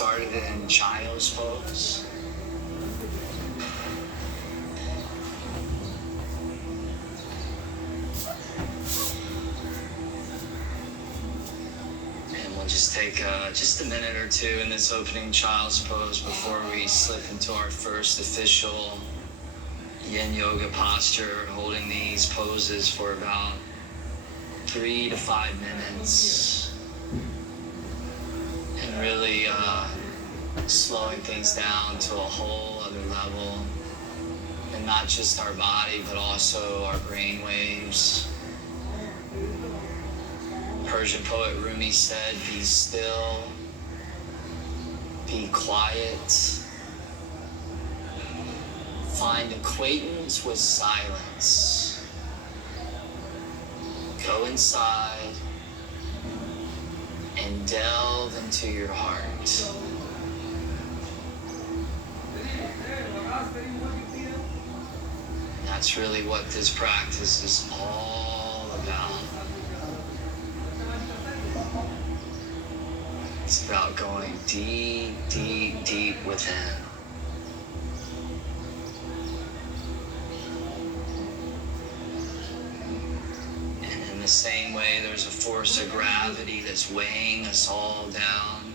started in child's pose. And we'll just take just a minute or two in this opening child's pose before we slip into our first official yin yoga posture, holding these poses for about 3 to 5 minutes. And really slowing things down to a whole other level. And not just our body, but also our brain waves. Persian poet Rumi said, "Be still, be quiet, find acquaintance with silence, go inside and delve into your heart." And that's really what this practice is all about. It's about going deep, deep, deep within. And in the same way, there's a force of gravity that's weighing us all down.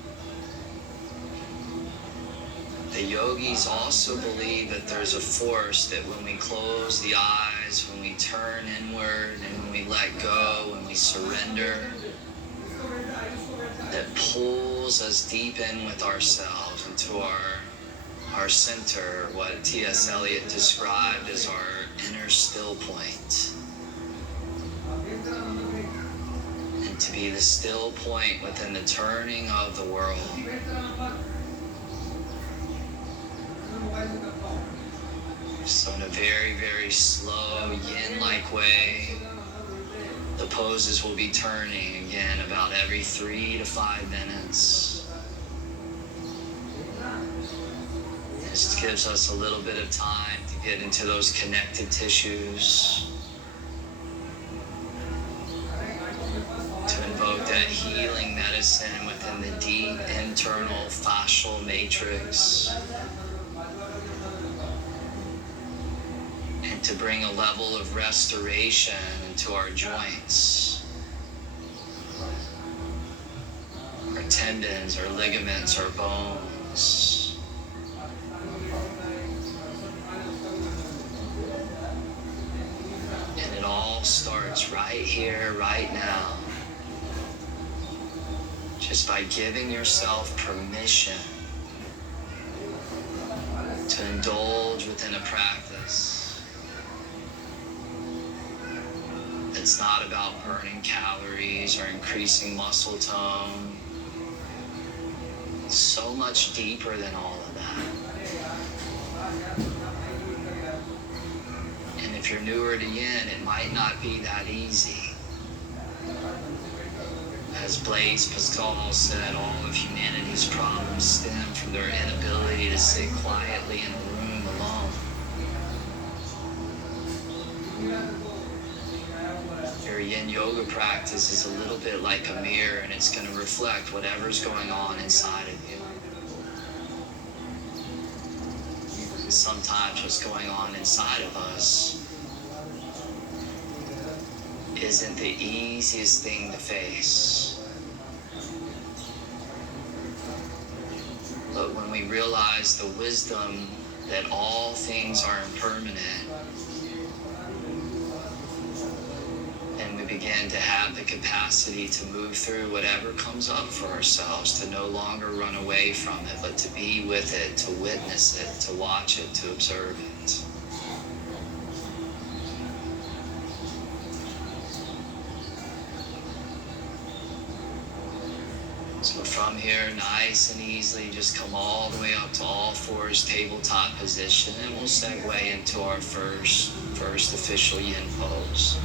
The yogis also believe that there's a force that when we close the eyes, when we turn inward, and when we let go, when we surrender, that pulls us deep in with ourselves into our center, what T.S. Eliot described as our inner still point. And to be the still point within the turning of the world. So in a very, very slow, yin-like way, the poses will be turning again about every 3 to 5 minutes. This gives us a little bit of time to get into those connected tissues, to invoke that healing medicine within the deep internal fascial matrix, and to bring a level of restoration into our joints, our tendons, our ligaments, our bones. And it all starts right here, right now, just by giving yourself permission to indulge within a practice. It's not about burning calories or increasing muscle tone. It's so much deeper than all of that. And if you're newer to yin, it might not be that easy. As Blaise Pascal said, all of humanity's problems stem from their inability to sit quietly in a room alone. Your yin yoga practice is a little bit like a mirror, and it's going to reflect whatever's going on inside of you. And sometimes what's going on inside of us isn't the easiest thing to face. But when we realize the wisdom that all things are impermanent, and we begin to have the capacity to move through whatever comes up for ourselves, to no longer run away from it, but to be with it, to witness it, to watch it, to observe it. So from here, nice and easily, just come all the way up to all fours, tabletop position, and we'll segue into our first official yin pose.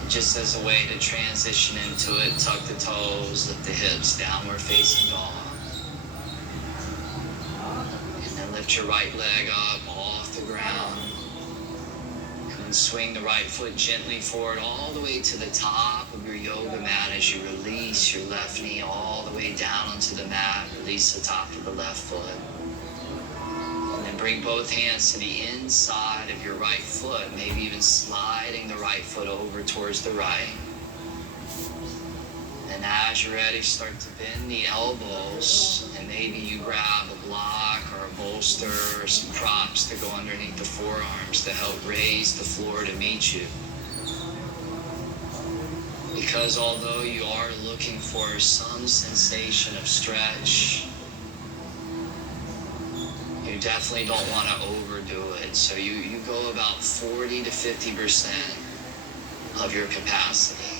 And just as a way to transition into it, tuck the toes, lift the hips, downward facing dog. And then lift your right leg up off the ground. And And swing the right foot gently forward all the way to the top of your yoga mat as you release your left knee all the way down onto the mat. Release the top of the left foot. And then bring both hands to the inside of your right foot, maybe even sliding the right foot over towards the right. And as you're ready, start to bend the elbows, and maybe you grab a block or a bolster or some props to go underneath the forearms to help raise the floor to meet you. Because although you are looking for some sensation of stretch, you definitely don't want to overdo it. So you go about 40 to 50% of your capacity.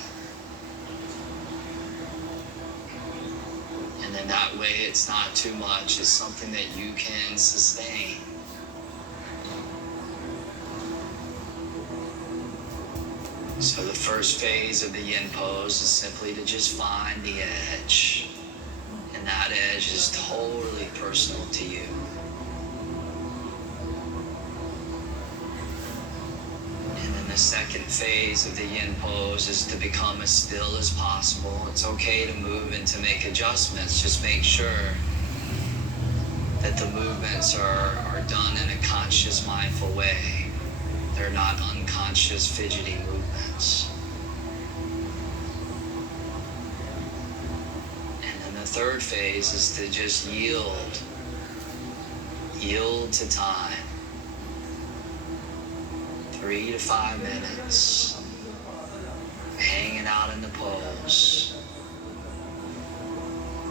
And then that way it's not too much. It's something that you can sustain. So the first phase of the yin pose is simply to just find the edge. And that edge is totally personal to you. And then the second phase of the yin pose is to become as still as possible. It's okay to move and to make adjustments. Just make sure that the movements are done in a conscious, mindful way. They're not unconscious, fidgety movements. And then the third phase is to just yield. Yield to time. 3 to 5 minutes. Hanging out in the pose.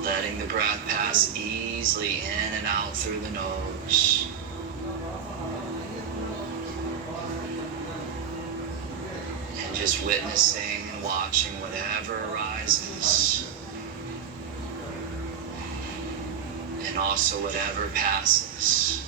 Letting the breath pass easily in and out through the nose. And just witnessing and watching whatever arises. And also whatever passes.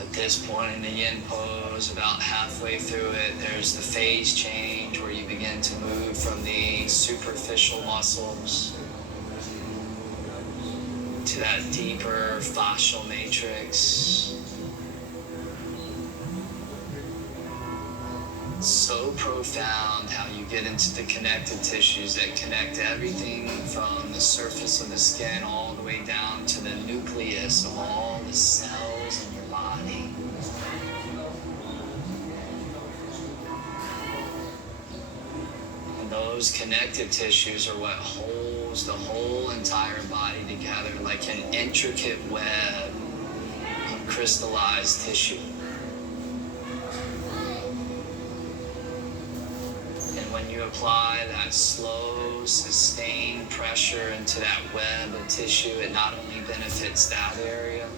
At this point in the yin pose, about halfway through it, there's the phase change where you begin to move from the superficial muscles to that deeper fascial matrix. It's so profound how you get into the connective tissues that connect everything from the surface of the skin all the way down to the nucleus of all the cells in your body. And those connective tissues are what holds the whole entire body together like an intricate web of crystallized tissue. When you apply that slow, sustained pressure into that web of tissue, it not only benefits that area,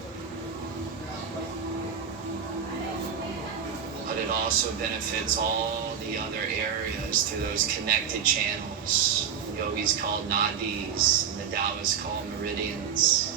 but it also benefits all the other areas through those connected channels. The yogis call nadis, and the Taoists call meridians.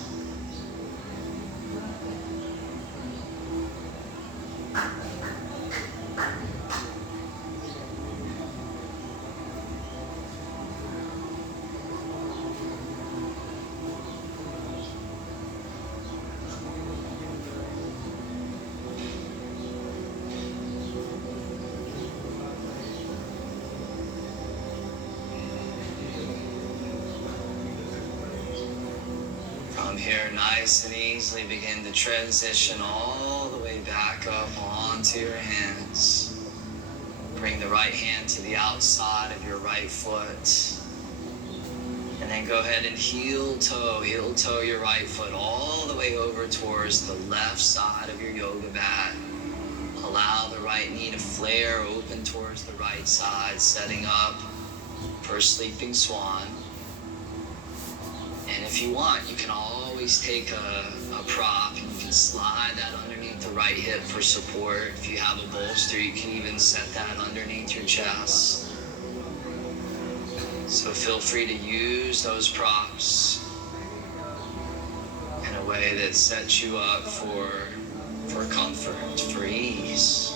From here, nice and easily begin to transition all the way back up onto your hands. Bring the right hand to the outside of your right foot. And then go ahead and heel toe your right foot all the way over towards the left side of your yoga mat. Allow the right knee to flare open towards the right side, setting up for sleeping swan. And if you want, you can always take a prop and you can slide that underneath the right hip for support. If you have a bolster, you can even set that underneath your chest. So feel free to use those props in a way that sets you up for comfort, for ease.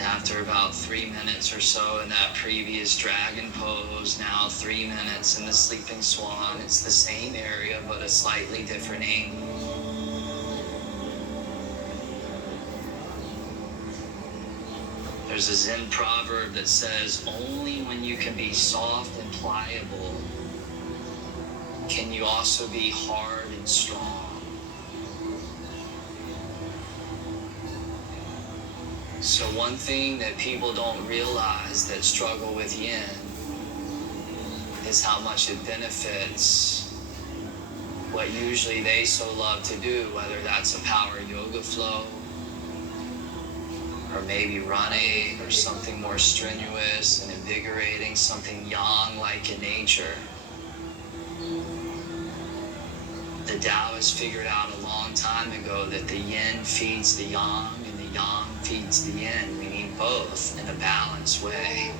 After about 3 minutes or so in that previous dragon pose, now 3 minutes in the sleeping swan. It's the same area, but a slightly different angle. There's a Zen proverb that says, only when you can be soft and pliable can you also be hard and strong. So one thing that people don't realize that struggle with yin is how much it benefits what usually they so love to do, whether that's a power yoga flow, or maybe running, or something more strenuous and invigorating, something yang-like in nature. The Taoists figured out a long time ago that the yin feeds the yang, and the yang feeds the yin. We need both in a balanced way.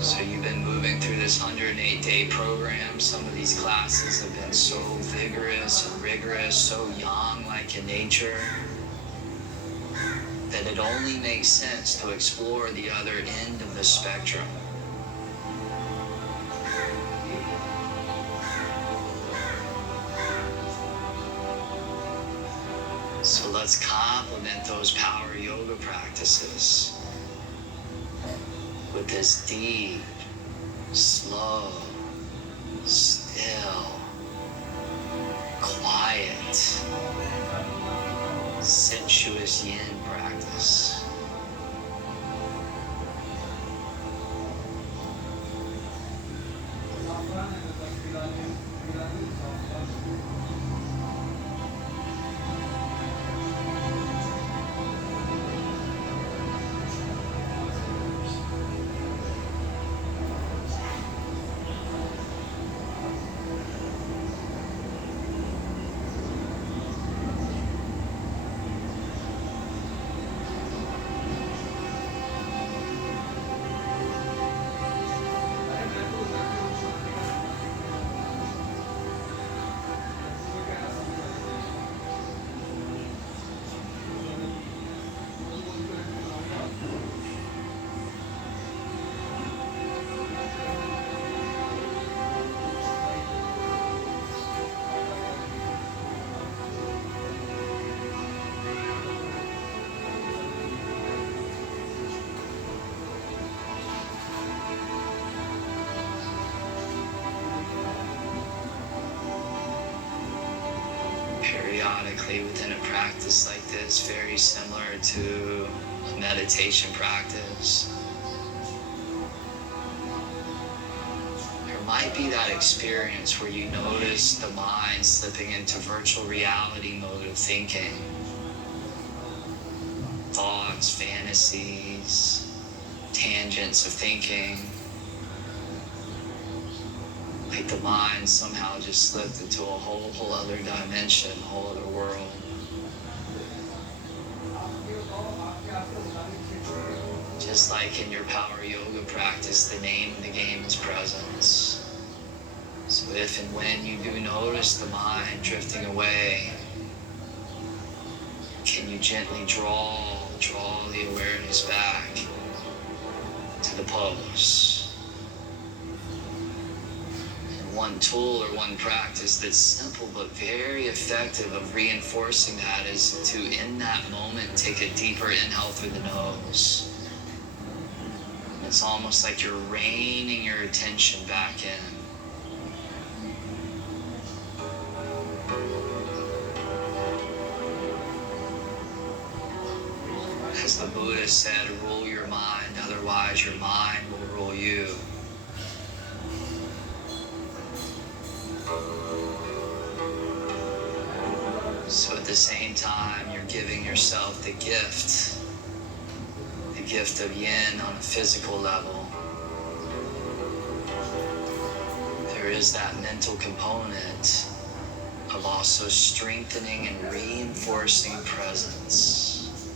So you've been moving through this 108-day program. Some of these classes have been so vigorous and rigorous, so yang-like in nature, that it only makes sense to explore the other end of the spectrum. So let's complement those power yoga practices with this deep, slow, still, quiet, sensuous yin practice. Periodically within a practice like this, very similar to a meditation practice, there might be that experience where you notice the mind slipping into virtual reality mode of thinking. Thoughts, fantasies, tangents of thinking. Like the mind somehow just slipped into a whole other dimension, a whole other world. Just like in your power yoga practice, the name of the game is presence. So if and when you do notice the mind drifting away, can you gently draw the awareness back to the pose? One tool or one practice that's simple but very effective of reinforcing that is to, in that moment, take a deeper inhale through the nose. And it's almost like you're reining your attention back in. As the Buddha said, rule your mind, otherwise your mind will rule you. the same time, you're giving yourself the gift of yin on a physical level. There is that mental component of also strengthening and reinforcing presence.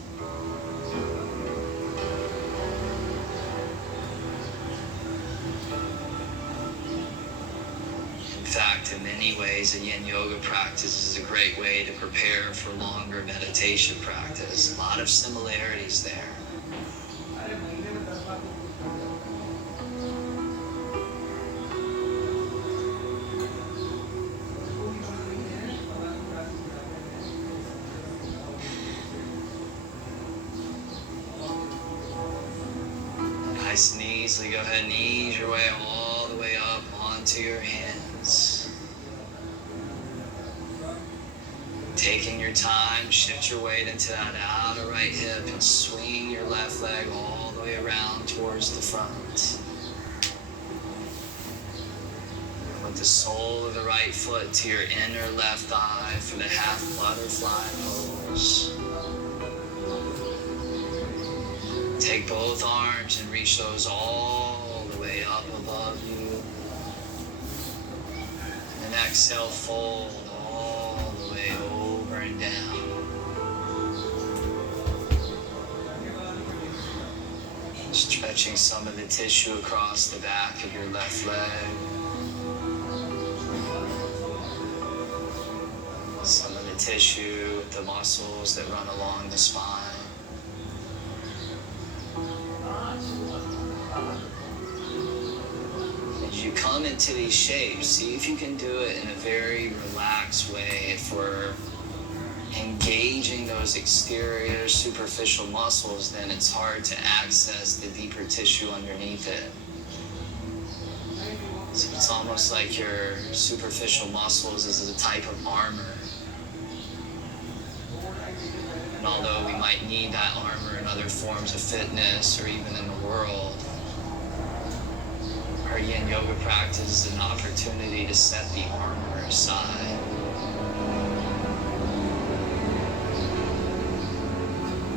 In fact, in many ways, a yin yoga practice is a great way to prepare for longer meditation practice. A lot of similarities there. Nice and easily, go ahead and ease your way all the way up onto your hands. Taking your time, shift your weight into that outer right hip and swing your left leg all the way around towards the front. With the sole of the right foot to your inner left thigh for the half butterfly pose. Take both arms and reach those all the way up above you. And then exhale, fold all the way over and down. Stretching some of the tissue across the back of your left leg. Some of the tissue, the muscles that run along the spine. As you come into these shapes, see if you can do it in a very relaxed way. If we're engaging those exterior superficial muscles, then it's hard to access the deeper tissue underneath it. So it's almost like your superficial muscles is a type of armor. And although we might need that armor in other forms of fitness or even in the world, our yin yoga practice is an opportunity to set the armor aside.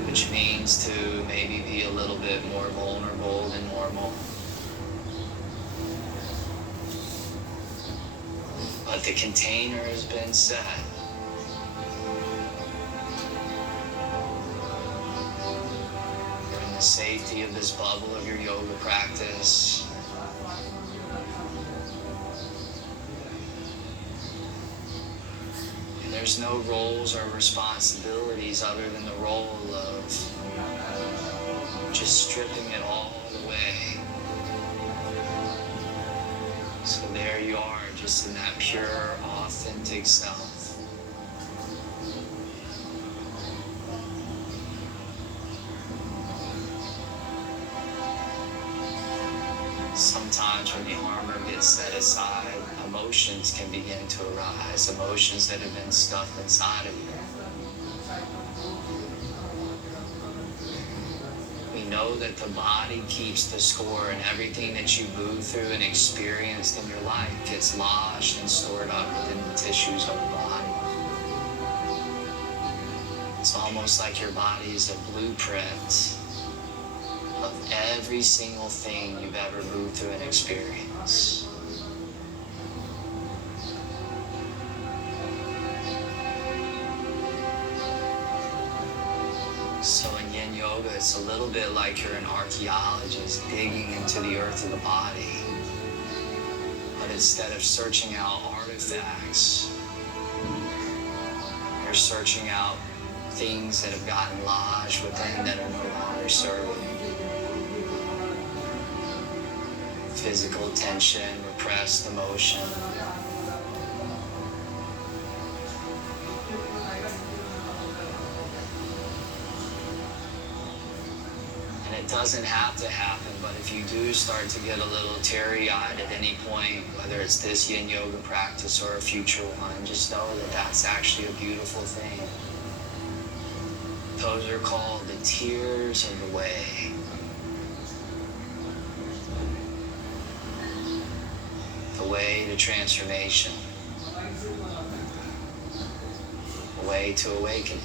Which means to maybe be a little bit more vulnerable than normal. But the container has been set. You're in the safety of this bubble of your yoga practice. There's no roles or responsibilities other than the role of just stripping it all away. So there you are, just in that pure, authentic self. Sometimes when the armor gets set aside, emotions can begin to arise, emotions that have been stuffed inside of you. We know that the body keeps the score, and everything that you move through and experienced in your life gets lodged and stored up within the tissues of the body. It's almost like your body is a blueprint of every single thing you've ever moved through and experienced. So in yin yoga, it's a little bit like you're an archaeologist digging into the earth of the body. But instead of searching out artifacts, you're searching out things that have gotten lodged within that are no longer serving. Physical tension, repressed emotion. And it doesn't have to happen, but if you do start to get a little teary-eyed at any point, whether it's this yin yoga practice or a future one, just know that that's actually a beautiful thing. Those are called the tears of the way. The way to transformation. The way to awakening.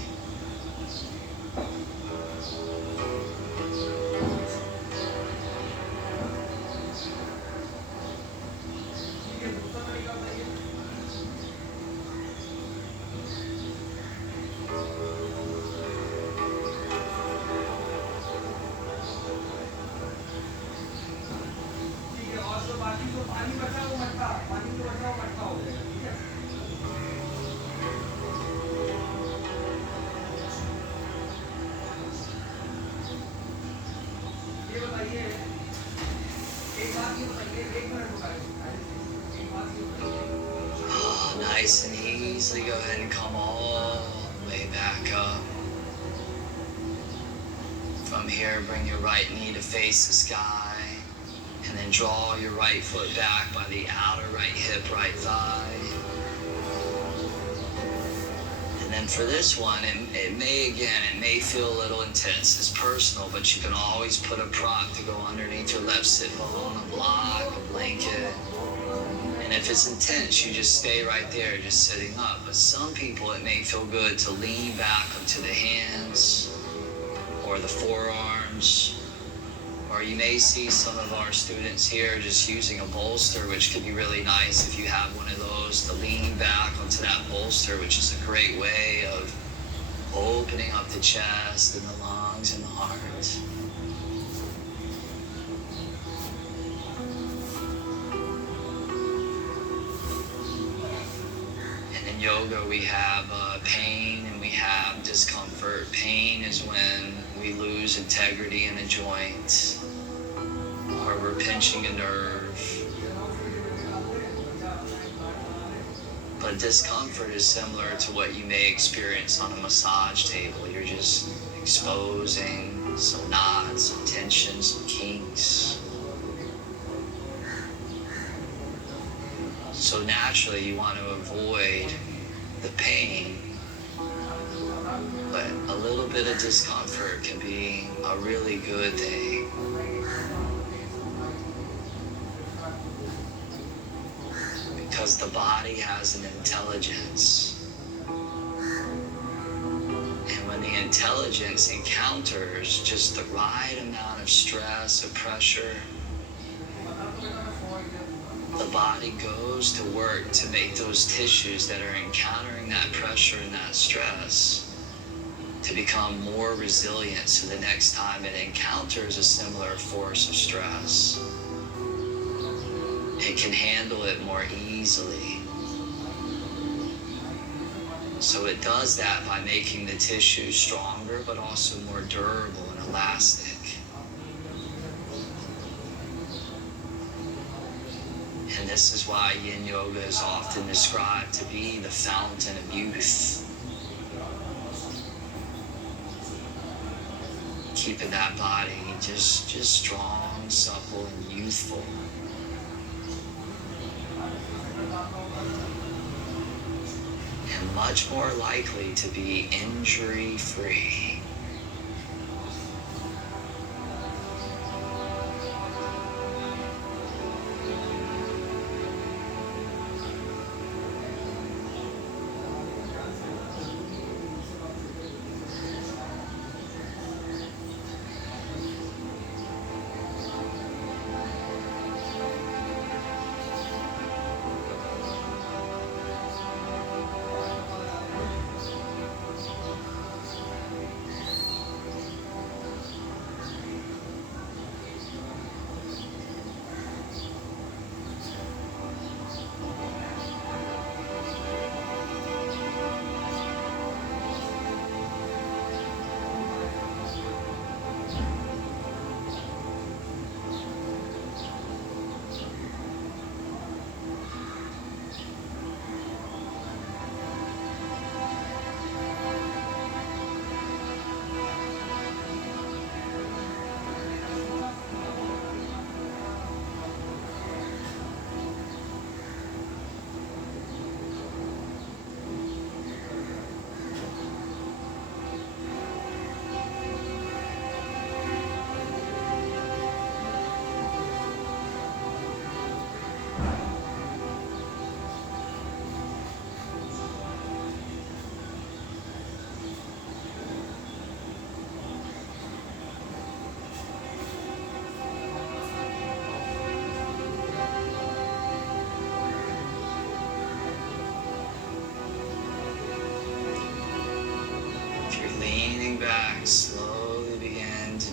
Nice and easily, go ahead and come all the way back up. From here, bring your right knee to face the sky, and then draw your right foot back by the outer right hip, right thigh. And then for this one, it may feel a little intense. It's personal, but you can always put a prop to go underneath your left sit bone, a block, a blanket. And if it's intense, you just stay right there, just sitting up. But some people, it may feel good to lean back onto the hands or the forearms. Or you may see some of our students here just using a bolster, which could be really nice if you have one of those, to lean back onto that bolster, which is a great way of opening up the chest and the lungs and the heart. In yoga, we have pain and we have discomfort. Pain is when we lose integrity in a joint, or we're pinching a nerve. But discomfort is similar to what you may experience on a massage table. You're just exposing some knots, some tension, some kinks. So naturally, you want to avoid the pain, but a little bit of discomfort can be a really good thing. Because the body has an intelligence. And when the intelligence encounters just the right amount of stress or pressure, the body goes to work to make those tissues that are encountering that pressure and that stress to become more resilient, so the next time it encounters a similar force of stress, it can handle it more easily. So it does that by making the tissue stronger, but also more durable and elastic. And this is why Yin Yoga is often described to be the fountain of youth. Keeping that body just strong, supple, and youthful. And much more likely to be injury-free.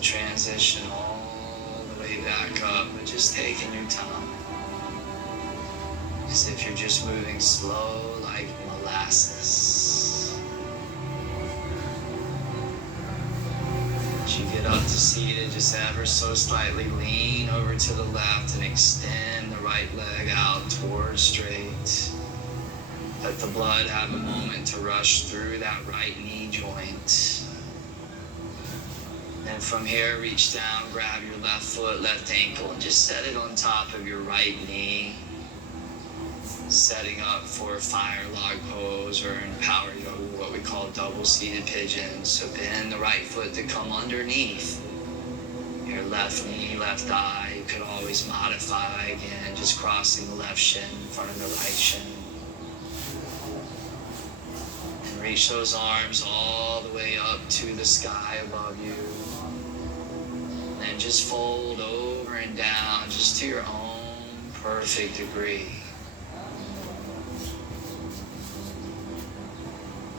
transition all the way back up, but just taking your time. As if you're just moving slow like molasses. As you get up to seated, just ever so slightly lean over to the left and extend the right leg out towards straight. Let the blood have a moment to rush through that right knee joint. Then from here, reach down, grab your left foot, left ankle, and just set it on top of your right knee. Setting up for a fire log pose, or in power yoga, what we call double seated pigeon. So bend the right foot to come underneath your left knee, left thigh. You could always modify again, just crossing the left shin in front of the right shin. And reach those arms all the way up to the sky above you. And just fold over and down just to your own perfect degree.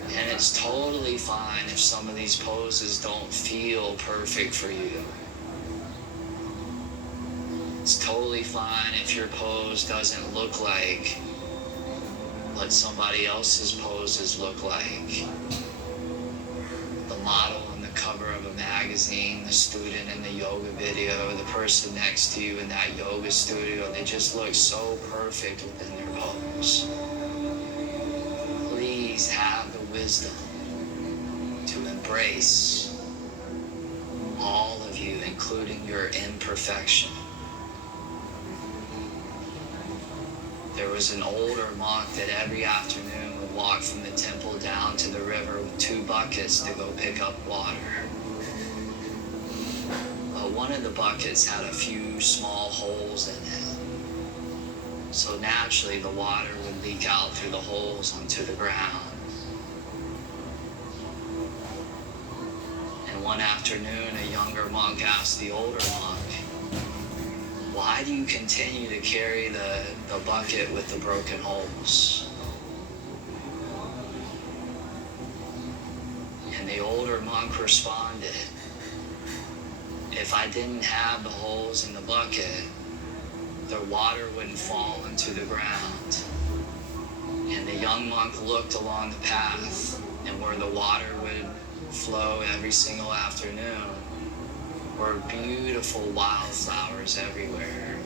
And it's totally fine if some of these poses don't feel perfect for you. It's totally fine if your pose doesn't look like what somebody else's poses look like. The model on the cover of a magazine, the student in the yoga video, the person next to you in that yoga studio, they just look so perfect within their pose. Please have the wisdom to embrace all of you, including your imperfection. There was an older monk that every afternoon would walk from the temple down to the river with 2 buckets to go pick up water. But one of the buckets had a few small holes in it. So naturally the water would leak out through the holes onto the ground. And one afternoon, a younger monk asked the older monk, "Why do you continue to carry the bucket with the broken holes?" And the older monk responded, "If I didn't have the holes in the bucket, the water wouldn't fall into the ground." And the young monk looked along the path, and where the water would flow every single afternoon were beautiful wildflowers everywhere.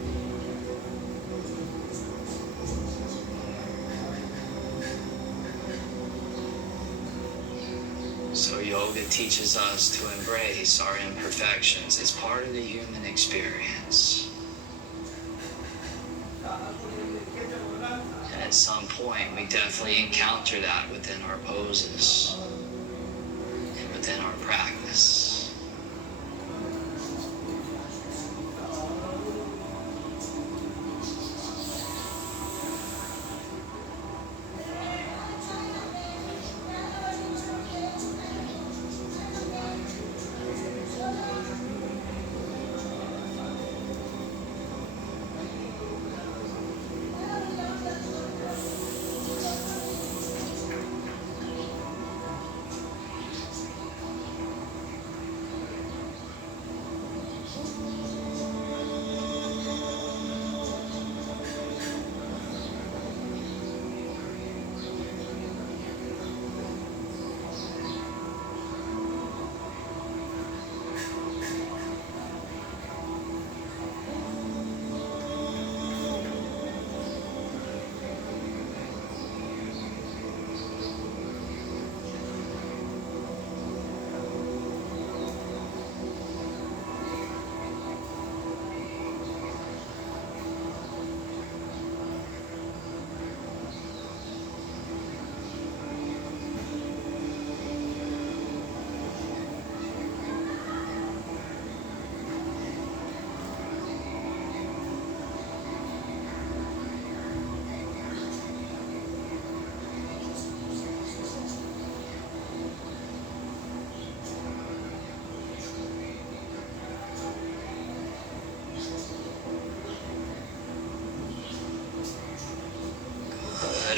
So yoga teaches us to embrace our imperfections. It's part of the human experience. And at some point, we definitely encounter that within our poses and within our practice.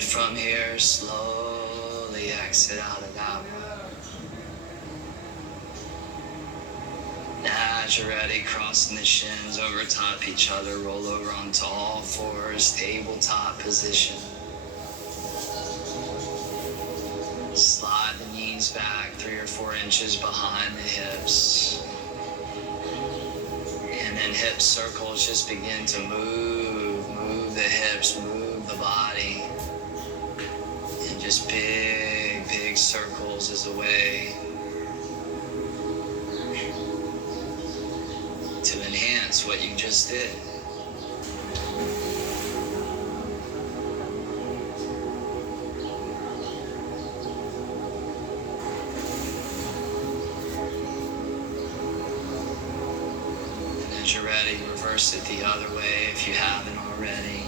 From here, slowly exit out of that one. as you're ready, crossing the shins over top each other, roll over onto all fours, tabletop position. Slide the knees back 3 or 4 inches behind the hips. And then hip circles, just begin to move the hips, move the body. And just big circles is a way to enhance what you just did. And as you're ready, reverse it the other way if you haven't already.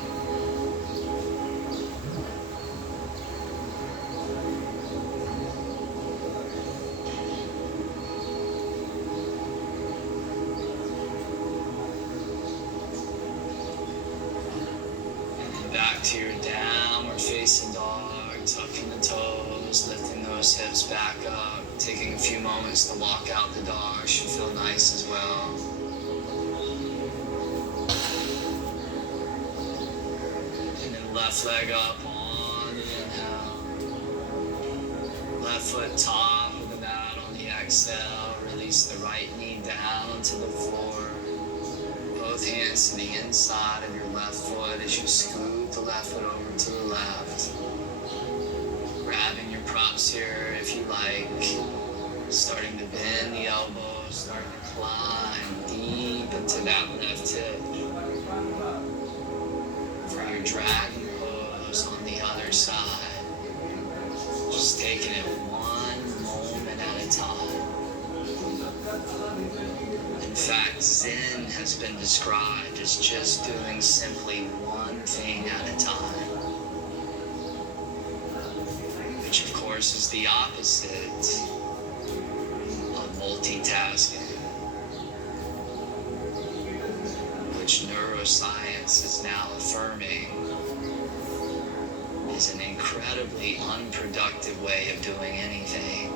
Back to your downward facing dog, tucking the toes, lifting those hips back up, taking a few moments to walk out the dog, should feel nice as well. And then left leg up on the inhale, left foot top of the mat on the exhale, release the right knee down to the floor. Both hands to the inside of your left foot as you scoot the left foot over to the left. Grabbing your props here if you like. Starting to bend the elbows, starting to climb deep into that left hip. For your dragon pose on the other side. Just taking it one moment at a time. In fact, Zen has been described as just doing simply one thing at a time, which of course is the opposite of multitasking, which neuroscience is now affirming is an incredibly unproductive way of doing anything.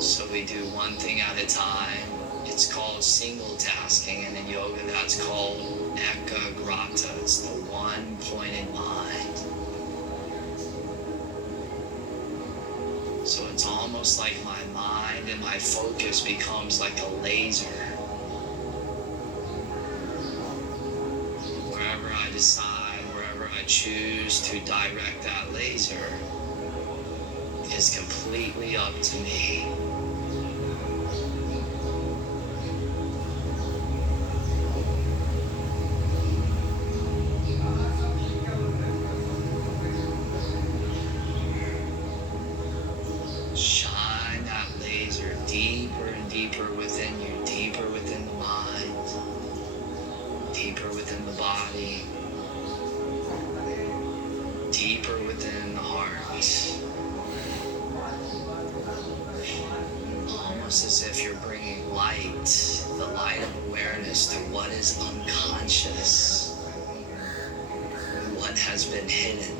So we do one thing at a time. It's called single tasking, and in yoga that's called ekagrata. It's the one pointed mind. So it's almost like my mind and my focus becomes like a laser. Wherever I decide, wherever I choose to direct that laser is completely up to me. Shine that laser deeper and deeper within you, deeper within the mind, deeper within the body, deeper within the heart. Almost as if you're bringing light, the light of awareness to what is unconscious, what has been hidden.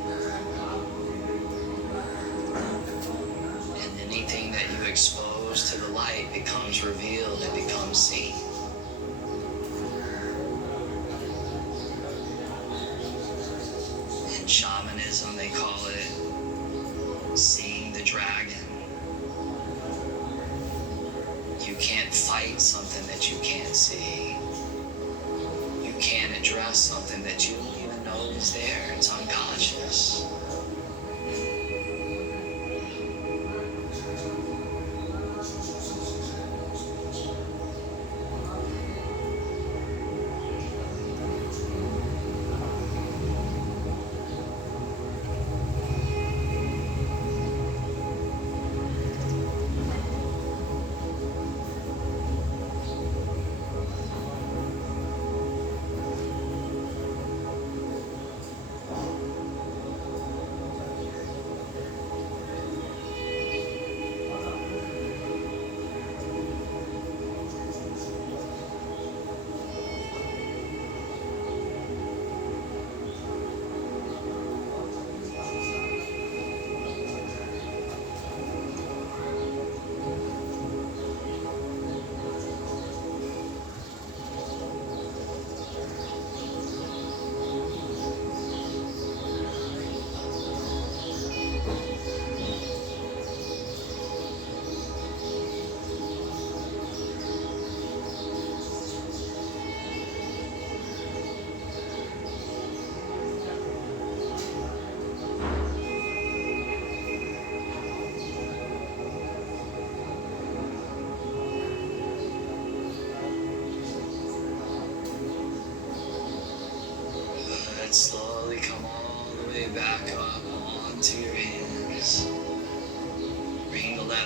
And anything that you expose to the light becomes revealed, it becomes seen. In shamanism, they call it seeing the dragon. You can't fight something that you can't see. You can't address something that you don't even know is there. It's unconscious.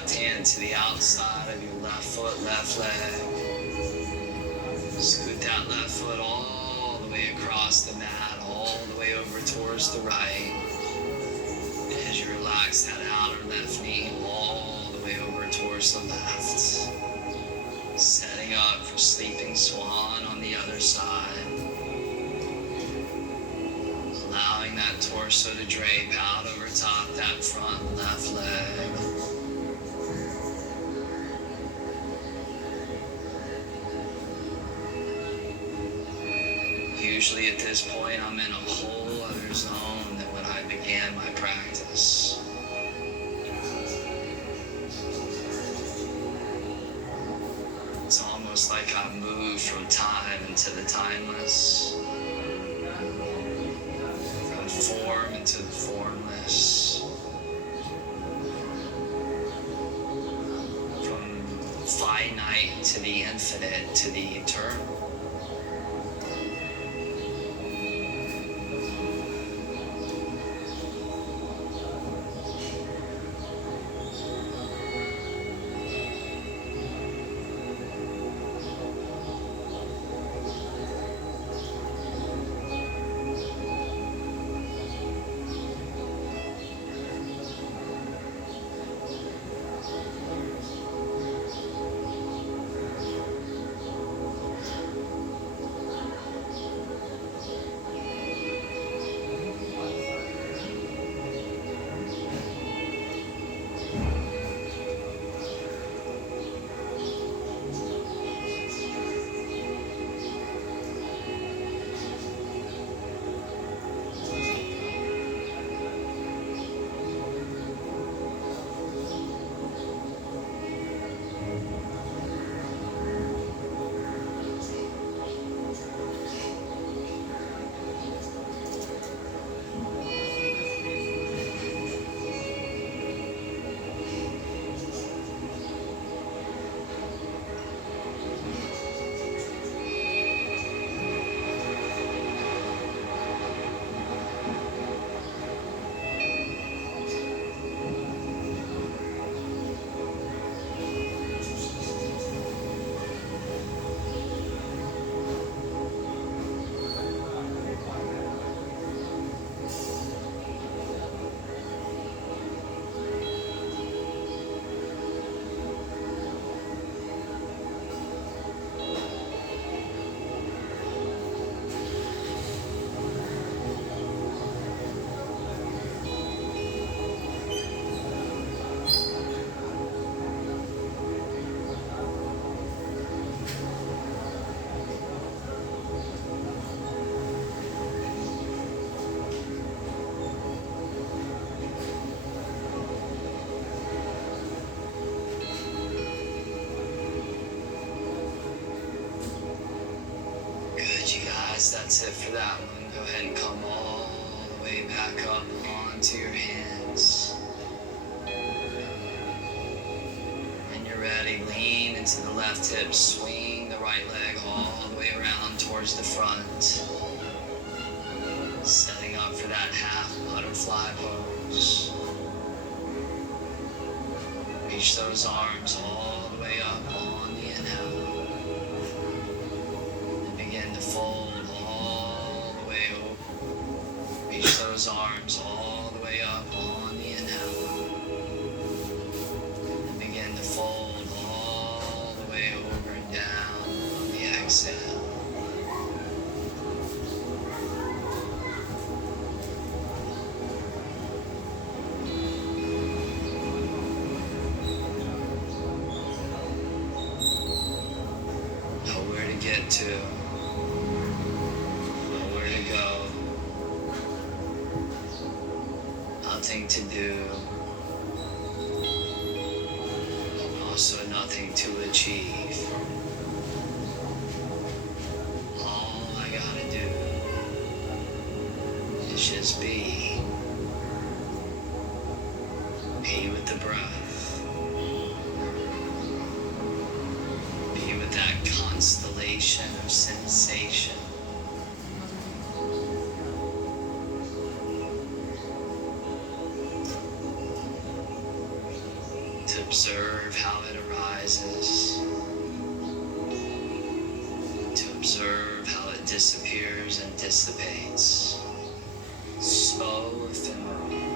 left hand to the outside of your left foot, left leg. Scoot that left foot all the way across the mat, all the way over towards the right. As you relax that outer left knee all the way over towards the left. Setting up for sleeping swan on the other side. Allowing that torso to drape out over top that front left leg. Usually at this point, I'm in a whole other zone than when I began my practice. It's almost like I've moved from time into the timeless, from form into the formless, from finite to the infinite to the eternal. That's it for that one. Go ahead and come all the way back up onto your hands. When you're ready, lean into the left hip, swing the right leg all the way around towards the front. Setting up for that half butterfly pose. Reach those arms all the way up on the inhale. And begin to fold those arms all the way up on the inhale. And begin to fold all the way over and down on the exhale. Know where to get to. Know where to go. Nothing to do, also nothing to achieve. All I gotta do is just be with the breath, be with that constellation of sensation. To observe it arises, to observe how it disappears and dissipates. So ephemeral,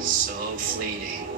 so fleeting.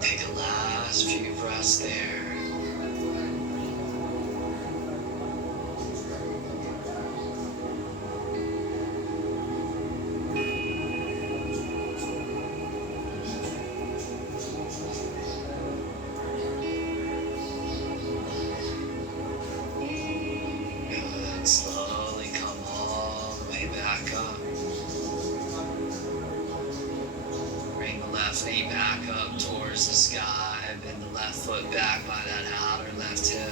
Take a last few breaths there. Good. Slowly come all the way back up. Bring the left knee back up towards the sky. Bend the left foot back by that outer left hip.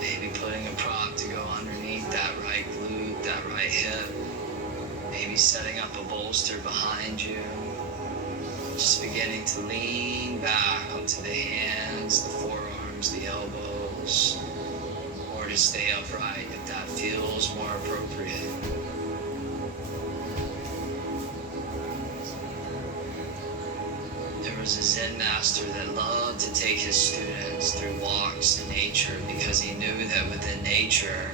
Maybe putting a prop to go underneath that right glute, that right hip. Maybe setting up a bolster behind you. Just beginning to lean back onto the hands, the forearms, the elbows, or to stay upright if that feels more appropriate. There was a Zen master that loved to take his students through walks in nature because he knew that within nature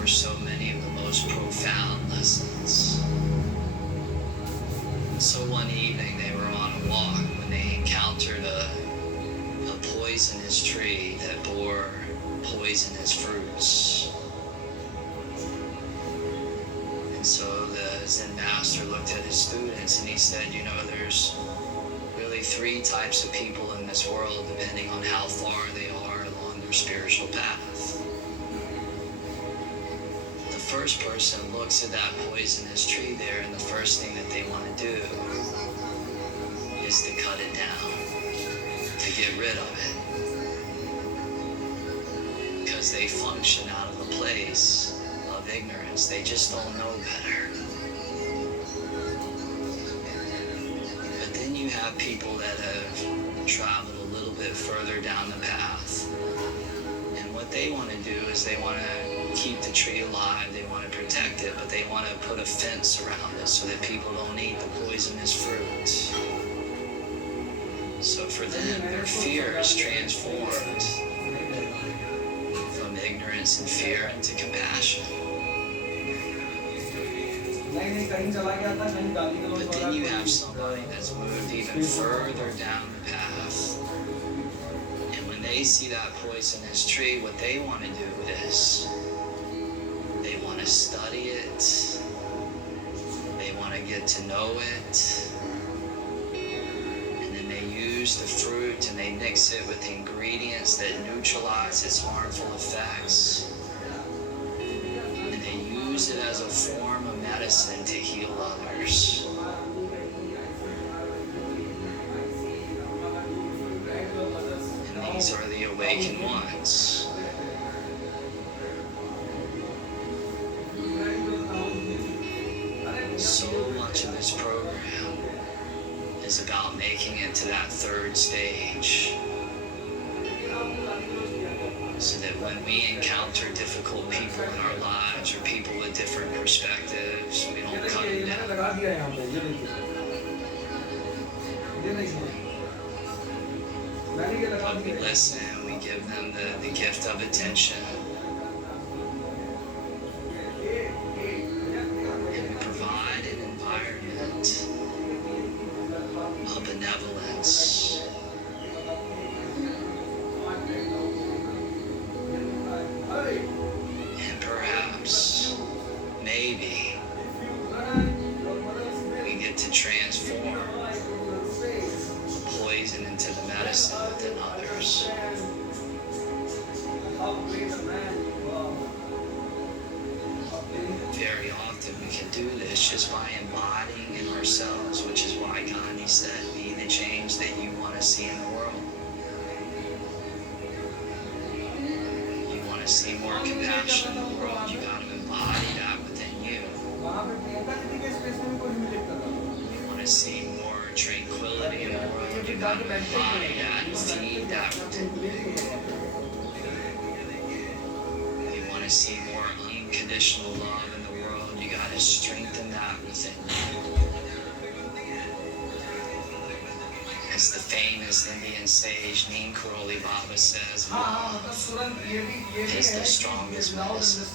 were so many of the most profound lessons. So one evening they were on a walk when they encountered a poisonous tree that bore poisonous fruits. And so the Zen master looked at his students and he said, you know, there's really three types of people in this world depending on how far they are along their spiritual path. The first person looks at that poisonous tree there and the first thing that they want to do is to cut it down, to get rid of it. Because they function out of a place of ignorance. They just don't know better. But then you have people that have traveled a little bit further down the path. And what they want to do is they want to keep the tree alive, they want to protect it, but they want to put a fence around it so that people don't eat the poisonous fruit. So for them, their fear is transformed from ignorance and fear into compassion. But then you have somebody that's moved even further down the path. And when they see that poisonous tree, what they want to do is they want to study it. They want to get to know it. And then they use the fruit and they mix it with ingredients that neutralize its harmful effects. And they use it as a form of medicine to heal others. And these are the awakened ones. So much of this program is about making it to that third stage. so that when we encounter difficult people in our lives or people with different perspectives, we don't cut them down. But we listen, we give them the gift of attention, and we provide an environment of benevolence. And perhaps, maybe, we get to transform poison into the medicine within others. Very often we can do this just by embodying in ourselves, which is why Gandhi said, be the change that you want to see in the world. You want to see more compassion in the world, you got to embody that within you. You want to see more tranquility in the world, you got to embody that and feed that within you. You want to see more unconditional love in the world, you got to strengthen that within you. As the famous Indian sage Neem Karoli Baba says, love is the strongest medicine.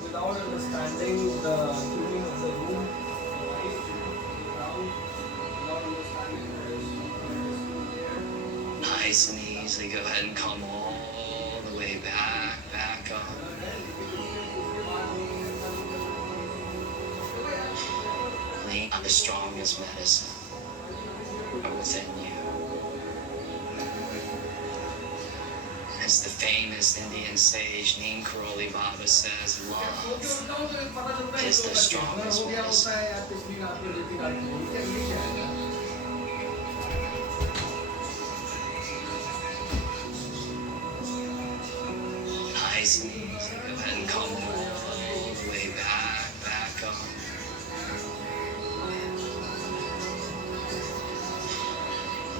Without understanding the tuning of the room, Nice and easy, go ahead and come all the way back up. Lean on the strongest medicine within you. As the famous Indian sage Neem Karoli Baba says, love is the strongest medicine. Nice and easy. Go ahead and come all the way back up.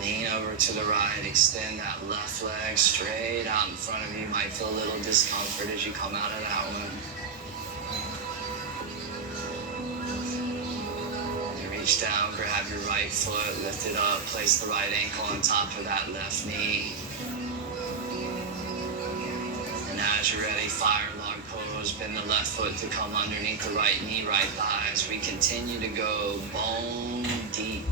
Lean over to the right, extend that left leg straight out in front of you. You might feel a little discomfort as you come out of that one. And reach down, grab your right foot, lift it up, place the right ankle on top of that left knee. And as you're ready, fire log pose, bend the left foot to come underneath the right knee, right thigh. As we continue to go bone deep.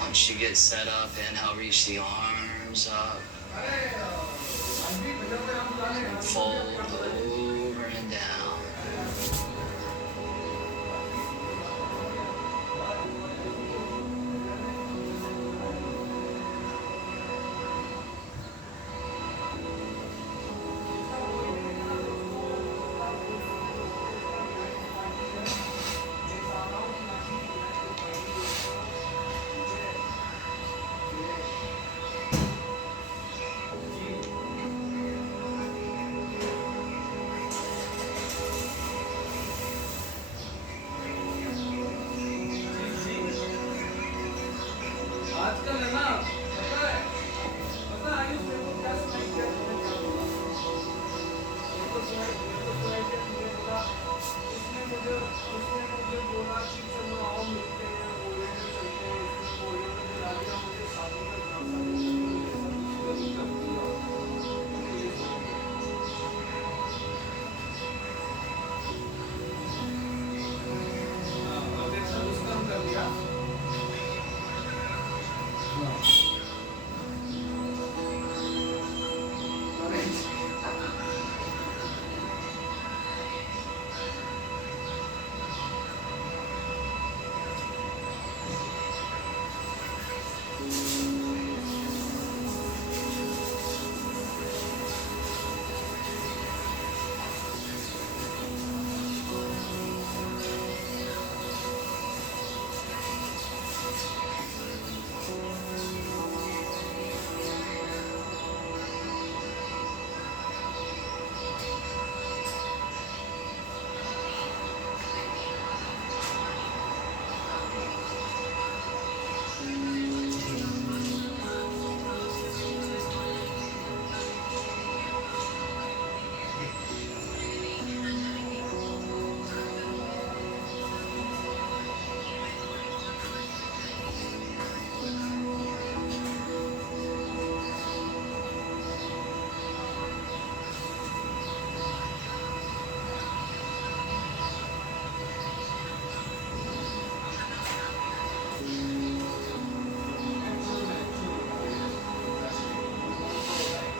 Once you get set up, inhale, reach the arms up.